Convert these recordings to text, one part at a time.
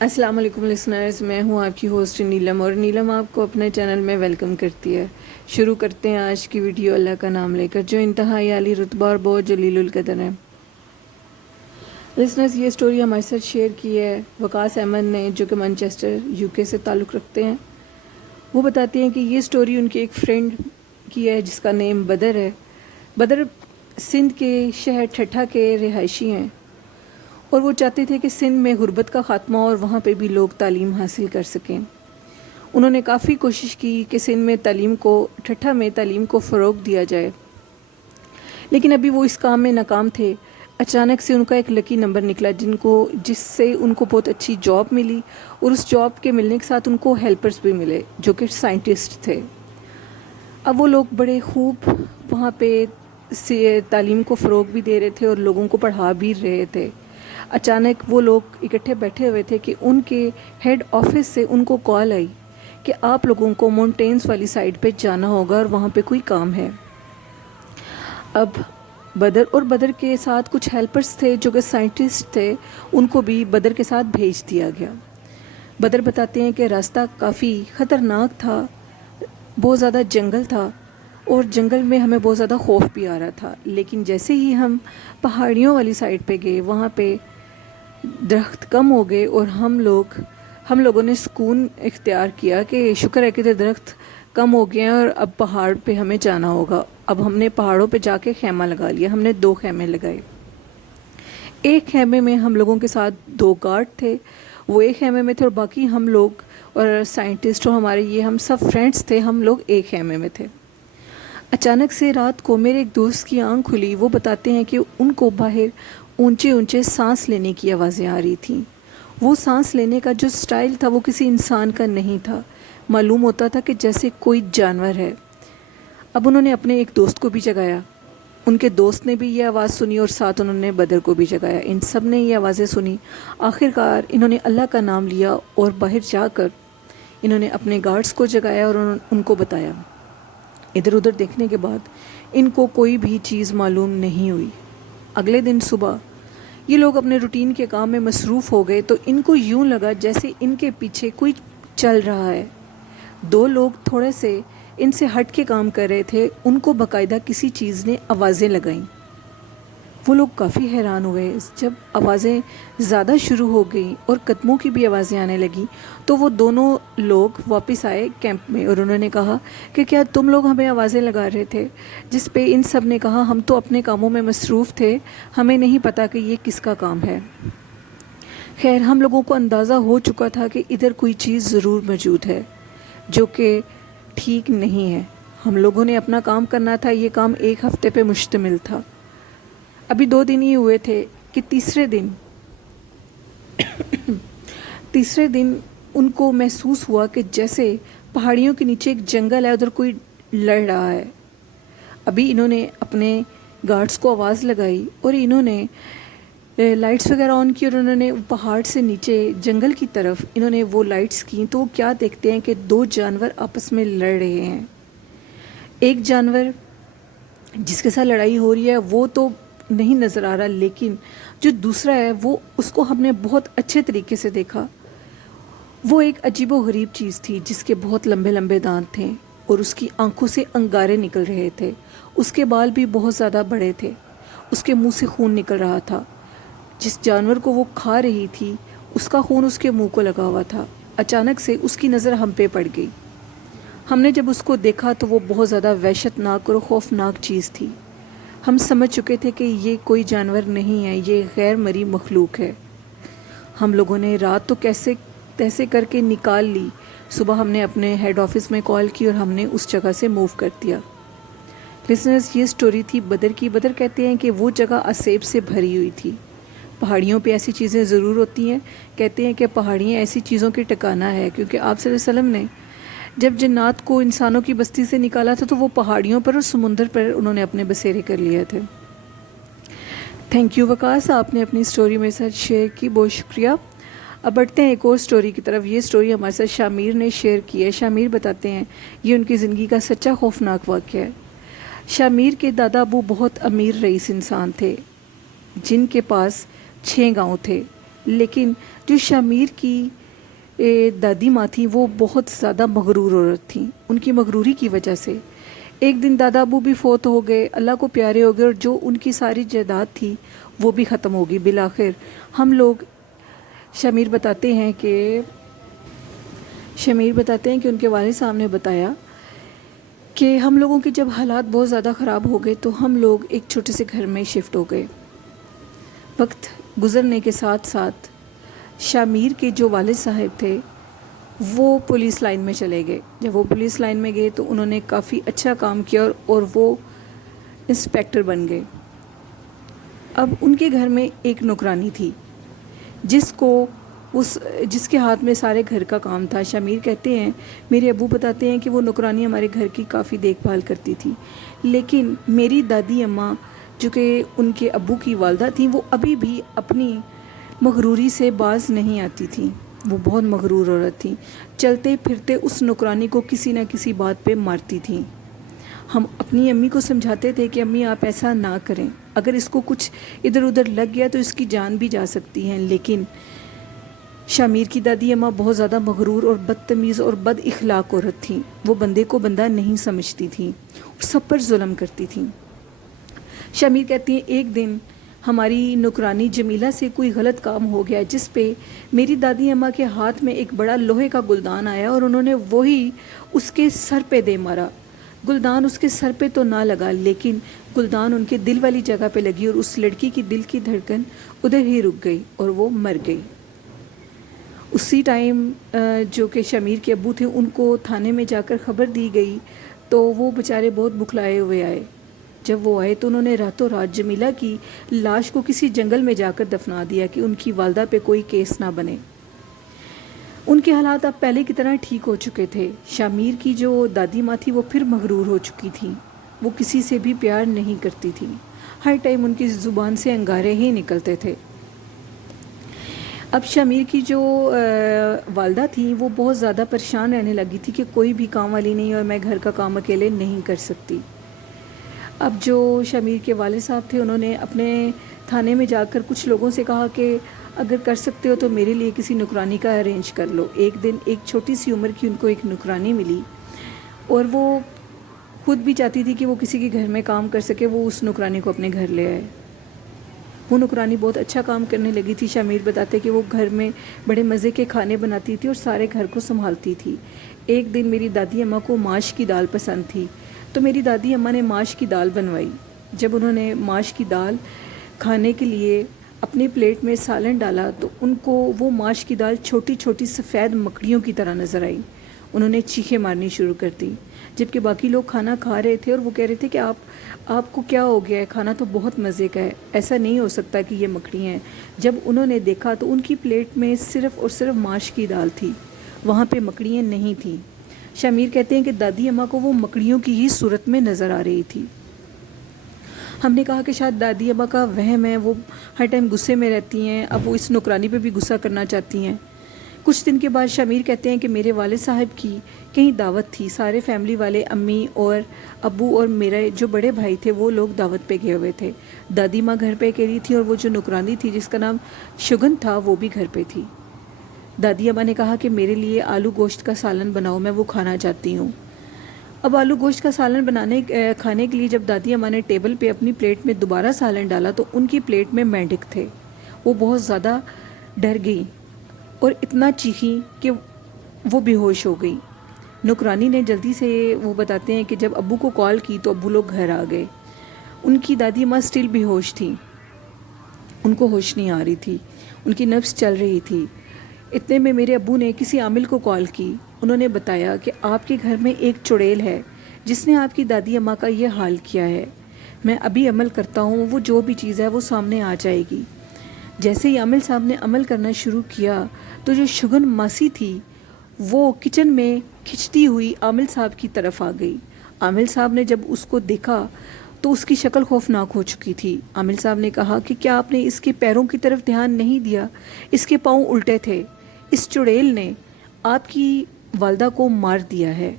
السلام علیکم لسنرز، میں ہوں آپ کی ہوسٹ نیلم، اور نیلم آپ کو اپنے چینل میں ویلکم کرتی ہے۔ شروع کرتے ہیں آج کی ویڈیو اللہ کا نام لے کر، جو انتہائی عالی رتبہ اور بہت جلیل القدر ہے۔ لسنرز، یہ سٹوری ہمارے ساتھ شیئر کی ہے وقاص احمد نے، جو کہ مانچسٹر UK سے تعلق رکھتے ہیں۔ وہ بتاتے ہیں کہ یہ سٹوری ان کی ایک فرینڈ کی ہے جس کا نیم بدر ہے۔ بدر سندھ کے شہر ٹھٹھہ کے رہائشی ہیں، اور وہ چاہتے تھے کہ سندھ میں غربت کا خاتمہ اور وہاں پہ بھی لوگ تعلیم حاصل کر سکیں۔ انہوں نے کافی کوشش کی کہ سندھ میں ٹھٹھہ میں تعلیم کو فروغ دیا جائے، لیکن ابھی وہ اس کام میں ناکام تھے۔ اچانک سے ان کا ایک لکی نمبر نکلا جس سے ان کو بہت اچھی جاب ملی، اور اس جاب کے ملنے کے ساتھ ان کو ہیلپرز بھی ملے جو کہ سائنٹسٹ تھے۔ اب وہ لوگ بڑے خوب وہاں پہ تعلیم کو فروغ بھی دے رہے تھے اور لوگوں کو پڑھا بھی رہے تھے۔ اچانک وہ لوگ اکٹھے بیٹھے ہوئے تھے کہ ان کے ہیڈ آفس سے ان کو کال آئی کہ آپ لوگوں کو مونٹینز والی سائڈ پہ جانا ہوگا اور وہاں پہ کوئی کام ہے۔ اب بدر کے ساتھ کچھ ہیلپرز تھے جو کہ سائنٹسٹ تھے، ان کو بھی بدر کے ساتھ بھیج دیا گیا۔ بدر بتاتے ہیں کہ راستہ کافی خطرناک تھا، بہت زیادہ جنگل تھا، اور جنگل میں ہمیں بہت زیادہ خوف بھی آ رہا تھا، لیکن جیسے ہی ہم پہاڑیوں والی سائڈ پہ گئے، وہاں پہ درخت کم ہو گئے، اور ہم لوگوں نے سکون اختیار کیا کہ شکر ہے کہ درخت کم ہو گئے ہیں اور اب پہاڑ پہ ہمیں جانا ہوگا۔ اب ہم نے پہاڑوں پہ جا کے خیمہ لگا لیا۔ ہم نے 2 خیمے لگائے۔ ایک خیمے میں ہم لوگوں کے ساتھ 2 گارڈ تھے، وہ ایک خیمے میں تھے، اور باقی ہم لوگ اور سائنٹسٹ اور ہم سب فرینڈس تھے، ہم لوگ ایک خیمے میں تھے۔ اچانک سے رات کو میرے ایک دوست کی آنکھ کھلی۔ وہ بتاتے ہیں کہ ان کو باہر اونچے سانس لینے کی آوازیں آ رہی تھیں۔ وہ سانس لینے کا جو سٹائل تھا وہ کسی انسان کا نہیں تھا، معلوم ہوتا تھا کہ جیسے کوئی جانور ہے۔ اب انہوں نے اپنے ایک دوست کو بھی جگایا، ان کے دوست نے بھی یہ آواز سنی، اور ساتھ انہوں نے بدر کو بھی جگایا۔ ان سب نے یہ آوازیں سنی۔ آخر کار انہوں نے اللہ کا نام لیا، اور باہر جا کر انہوں نے اپنے گارڈز کو جگایا اور ان کو بتایا۔ ادھر ادھر دیکھنے کے بعد ان کو کوئی بھی چیز معلوم نہیں ہوئی۔ اگلے دن صبح یہ لوگ اپنے روٹین کے کام میں مصروف ہو گئے، تو ان کو یوں لگا جیسے ان کے پیچھے کوئی چل رہا ہے۔ 2 لوگ تھوڑے سے ان سے ہٹ کے کام کر رہے تھے، ان کو باقاعدہ کسی چیز نے آوازیں لگائیں۔ وہ لوگ کافی حیران ہوئے۔ جب آوازیں زیادہ شروع ہو گئیں اور قدموں کی بھی آوازیں آنے لگیں، تو وہ دونوں لوگ واپس آئے کیمپ میں، اور انہوں نے کہا کہ کیا تم لوگ ہمیں آوازیں لگا رہے تھے؟ جس پہ ان سب نے کہا ہم تو اپنے کاموں میں مصروف تھے، ہمیں نہیں پتا کہ یہ کس کا کام ہے۔ خیر، ہم لوگوں کو اندازہ ہو چکا تھا کہ ادھر کوئی چیز ضرور موجود ہے جو کہ ٹھیک نہیں ہے۔ ہم لوگوں نے اپنا کام کرنا تھا۔ یہ کام 1 ہفتے پہ مشتمل تھا۔ ابھی 2 دن ہی ہوئے تھے کہ تیسرے دن ان کو محسوس ہوا کہ جیسے پہاڑیوں کے نیچے ایک جنگل ہے، ادھر کوئی لڑ رہا ہے۔ ابھی انہوں نے اپنے گارڈز کو آواز لگائی، اور انہوں نے لائٹس وغیرہ آن کی، اور انہوں نے پہاڑ سے نیچے جنگل کی طرف انہوں نے وہ لائٹس کی، تو کیا دیکھتے ہیں کہ 2 جانور آپس میں لڑ رہے ہیں۔ ایک جانور جس کے ساتھ لڑائی ہو رہی ہے وہ تو نہیں نظر آ رہا، لیکن جو دوسرا ہے وہ اس کو ہم نے بہت اچھے طریقے سے دیکھا۔ وہ ایک عجیب و غریب چیز تھی جس کے بہت لمبے لمبے دانت تھے، اور اس کی آنکھوں سے انگارے نکل رہے تھے۔ اس کے بال بھی بہت زیادہ بڑے تھے، اس کے منہ سے خون نکل رہا تھا۔ جس جانور کو وہ کھا رہی تھی اس کا خون اس کے منہ کو لگا ہوا تھا۔ اچانک سے اس کی نظر ہم پہ پڑ گئی۔ ہم نے جب اس کو دیکھا تو وہ بہت زیادہ وحشت ناک اور خوفناک چیز تھی۔ ہم سمجھ چکے تھے کہ یہ کوئی جانور نہیں ہے، یہ غیر مرئی مخلوق ہے۔ ہم لوگوں نے رات تو کیسے کر کے نکال لی۔ صبح ہم نے اپنے ہیڈ آفس میں کال کی، اور ہم نے اس جگہ سے موو کر دیا۔ لسنرز، یہ سٹوری تھی بدر کی۔ بدر کہتے ہیں کہ وہ جگہ اسیب سے بھری ہوئی تھی۔ پہاڑیوں پہ ایسی چیزیں ضرور ہوتی ہیں۔ کہتے ہیں کہ پہاڑیاں ایسی چیزوں کی ٹھکانہ ہے، کیونکہ آپ صلی اللہ علیہ وسلم نے جب جنات کو انسانوں کی بستی سے نکالا تھا تو وہ پہاڑیوں پر اور سمندر پر انہوں نے اپنے بسیرے کر لیے تھے۔ تھینک یو وکاس، آپ نے اپنی سٹوری میرے ساتھ شیئر کی، بہت شکریہ۔ اب بڑھتے ہیں ایک اور سٹوری کی طرف۔ یہ سٹوری ہمارے ساتھ شامیر نے شیئر کی ہے۔ شامیر بتاتے ہیں یہ ان کی زندگی کا سچا خوفناک واقعہ ہے۔ شامیر کے دادا ابو بہت امیر رئیس انسان تھے جن کے پاس 6 گاؤں تھے، لیکن جو شامیر کی دادی ماں تھیں وہ بہت زیادہ مغرور عورت تھیں۔ ان کی مغروری کی وجہ سے ایک دن دادا ابو بھی فوت ہو گئے، اللہ کو پیارے ہو گئے، اور جو ان کی ساری جائیداد تھی وہ بھی ختم ہو گئی۔ بالآخر ہم لوگ شامیر بتاتے ہیں کہ ان کے والد صاحب نے بتایا کہ ہم لوگوں کے جب حالات بہت زیادہ خراب ہو گئے تو ہم لوگ ایک چھوٹے سے گھر میں شفٹ ہو گئے۔ وقت گزرنے کے ساتھ ساتھ شامیر کے جو والد صاحب تھے وہ پولیس لائن میں چلے گئے۔ جب وہ پولیس لائن میں گئے تو انہوں نے کافی اچھا کام کیا اور وہ انسپیکٹر بن گئے۔ اب ان کے گھر میں ایک نوکرانی تھی جس کے ہاتھ میں سارے گھر کا کام تھا۔ شامیر کہتے ہیں، میرے ابو بتاتے ہیں کہ وہ نوکرانی ہمارے گھر کی کافی دیکھ بھال کرتی تھی، لیکن میری دادی اماں جو کہ ان کے ابو کی والدہ تھیں وہ ابھی بھی اپنی مغروری سے باز نہیں آتی تھیں۔ وہ بہت مغرور عورت تھیں، چلتے پھرتے اس نوکرانی کو کسی نہ کسی بات پہ مارتی تھیں۔ ہم اپنی امی کو سمجھاتے تھے کہ امی آپ ایسا نہ کریں، اگر اس کو کچھ ادھر ادھر لگ گیا تو اس کی جان بھی جا سکتی ہے، لیکن شامیر کی دادی اماں بہت زیادہ مغرور اور بدتمیز اور بد اخلاق عورت تھیں۔ وہ بندے کو بندہ نہیں سمجھتی تھیں اور سب پر ظلم کرتی تھیں۔ شامیر کہتی ہیں ایک دن ہماری نوکرانی جمیلہ سے کوئی غلط کام ہو گیا جس پہ میری دادی اماں کے ہاتھ میں ایک بڑا لوہے کا گلدان آیا اور انہوں نے وہی اس کے سر پہ دے مارا۔ گلدان اس کے سر پہ تو نہ لگا لیکن گلدان ان کے دل والی جگہ پہ لگی اور اس لڑکی کی دل کی دھڑکن ادھر ہی رک گئی اور وہ مر گئی۔ اسی ٹائم جو کہ شامیر کے ابو تھے ان کو تھانے میں جا کر خبر دی گئی تو وہ بیچارے بہت بکھلائے ہوئے آئے۔ جب وہ آئے تو انہوں نے راتوں رات جمیلہ کی لاش کو کسی جنگل میں جا کر دفنا دیا کہ ان کی والدہ پہ کوئی کیس نہ بنے۔ ان کے حالات اب پہلے کی طرح ٹھیک ہو چکے تھے۔ شامیر کی جو دادی ماں تھی وہ پھر مغرور ہو چکی تھی، وہ کسی سے بھی پیار نہیں کرتی تھی، ہر ٹائم ان کی زبان سے انگارے ہی نکلتے تھے۔ اب شامیر کی جو والدہ تھیں وہ بہت زیادہ پریشان رہنے لگی تھی کہ کوئی بھی کام والی نہیں اور میں گھر کا کام اکیلے نہیں کر سکتی۔ اب جو شامیر کے والد صاحب تھے انہوں نے اپنے تھانے میں جا کر کچھ لوگوں سے کہا کہ اگر کر سکتے ہو تو میرے لیے کسی نوکرانی کا ارینج کر لو۔ ایک دن ایک چھوٹی سی عمر کی ان کو ایک نوکرانی ملی اور وہ خود بھی چاہتی تھی کہ وہ کسی کے گھر میں کام کر سکے، وہ اس نوکرانی کو اپنے گھر لے آئے۔ وہ نوکرانی بہت اچھا کام کرنے لگی تھی۔ شامیر بتاتے کہ وہ گھر میں بڑے مزے کے کھانے بناتی تھی اور سارے گھر کو سنبھالتی تھی۔ ایک دن میری دادی اماں کو ماش کی دال پسند تھی تو میری دادی اماں نے ماش کی دال بنوائی۔ جب انہوں نے ماش کی دال کھانے کے لیے اپنے پلیٹ میں سالن ڈالا تو ان کو وہ ماش کی دال چھوٹی چھوٹی سفید مکڑیوں کی طرح نظر آئی۔ انہوں نے چیخیں مارنی شروع کر دی، جبکہ باقی لوگ کھانا کھا رہے تھے اور وہ کہہ رہے تھے کہ آپ کو کیا ہو گیا ہے، کھانا تو بہت مزے کا ہے، ایسا نہیں ہو سکتا کہ یہ مکڑی ہیں۔ جب انہوں نے دیکھا تو ان کی پلیٹ میں صرف اور صرف ماش کی دال تھی، وہاں پہ مکڑیاں نہیں تھیں۔ شامیر کہتے ہیں کہ دادی اماں کو وہ مکڑیوں کی ہی صورت میں نظر آ رہی تھی۔ ہم نے کہا کہ شاید دادی اماں کا وہم ہے، وہ ہر ٹائم غصے میں رہتی ہیں، اب وہ اس نوکرانی پہ بھی غصہ کرنا چاہتی ہیں۔ کچھ دن کے بعد شامیر کہتے ہیں کہ میرے والد صاحب کی کہیں دعوت تھی، سارے فیملی والے، امی اور ابو اور میرے جو بڑے بھائی تھے وہ لوگ دعوت پہ گئے ہوئے تھے۔ دادی ماں گھر پہ اکیلی تھی اور وہ جو نوکرانی تھی جس کا نام شگن تھا وہ بھی گھر پہ تھی۔ دادی اماں نے کہا کہ میرے لیے آلو گوشت کا سالن بناؤ، میں وہ کھانا چاہتی ہوں۔ اب آلو گوشت کا سالن کھانے کے لیے جب دادی اماں نے ٹیبل پہ اپنی پلیٹ میں دوبارہ سالن ڈالا تو ان کی پلیٹ میں مینڈک تھے۔ وہ بہت زیادہ ڈر گئی اور اتنا چیخی کہ وہ بے ہوش ہو گئی۔ نوکرانی نے جلدی سے، وہ بتاتے ہیں کہ جب ابو کو کال کی تو ابو لوگ گھر آ گئے۔ ان کی دادی اماں اسٹل بے ہوش تھی، ان کو ہوش نہیں آ رہی تھی، ان کی نبض چل رہی تھی۔ اتنے میں میرے ابو نے کسی عامل کو کال کی، انہوں نے بتایا کہ آپ کے گھر میں ایک چڑیل ہے جس نے آپ کی دادی اماں کا یہ حال کیا ہے، میں ابھی عمل کرتا ہوں، وہ جو بھی چیز ہے وہ سامنے آ جائے گی۔ جیسے ہی عامل صاحب نے عمل کرنا شروع کیا تو جو شگن ماسی تھی وہ کچن میں کھنچتی ہوئی عامل صاحب کی طرف آ گئی۔ عامل صاحب نے جب اس کو دیکھا تو اس کی شکل خوفناک ہو چکی تھی۔ عامل صاحب نے کہا کہ کیا آپ نے اس کے پیروں کی طرف دھیان نہیں دیا؟ اس کے پاؤں الٹے تھے۔ اس چڑیل نے آپ کی والدہ کو مار دیا ہے۔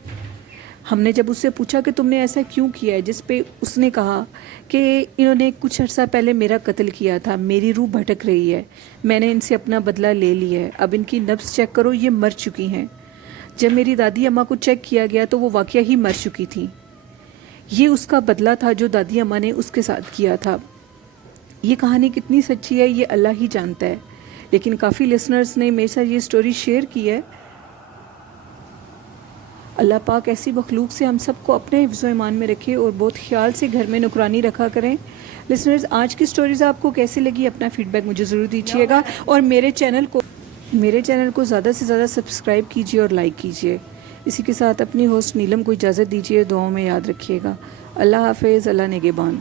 ہم نے جب اس سے پوچھا کہ تم نے ایسا کیوں کیا ہے، جس پہ اس نے کہا کہ انہوں نے کچھ عرصہ پہلے میرا قتل کیا تھا، میری روح بھٹک رہی ہے، میں نے ان سے اپنا بدلہ لے لیا ہے، اب ان کی نبض چیک کرو، یہ مر چکی ہیں۔ جب میری دادی اماں کو چیک کیا گیا تو وہ واقعہ ہی مر چکی تھیں۔ یہ اس کا بدلہ تھا جو دادی اماں نے اس کے ساتھ کیا تھا۔ یہ کہانی کتنی سچی ہے یہ اللہ ہی جانتا ہے، لیکن کافی لسنرز نے میرے ساتھ یہ سٹوری شیئر کی ہے۔ اللہ پاک ایسی مخلوق سے ہم سب کو اپنے حفظ و ایمان میں رکھے اور بہت خیال سے گھر میں نگرانی رکھا کریں۔ لسنرز، آج کی سٹوریز آپ کو کیسی لگی؟ اپنا فیڈ بیک مجھے ضرور دیجیے گا، اور میرے چینل کو زیادہ سے زیادہ سبسکرائب کیجیے اور لائک کیجیے۔ اسی کے ساتھ اپنی ہوسٹ نیلم کو اجازت دیجیے، دعاؤں میں یاد رکھیے گا۔ اللہ حافظ، اللہ نگہبان۔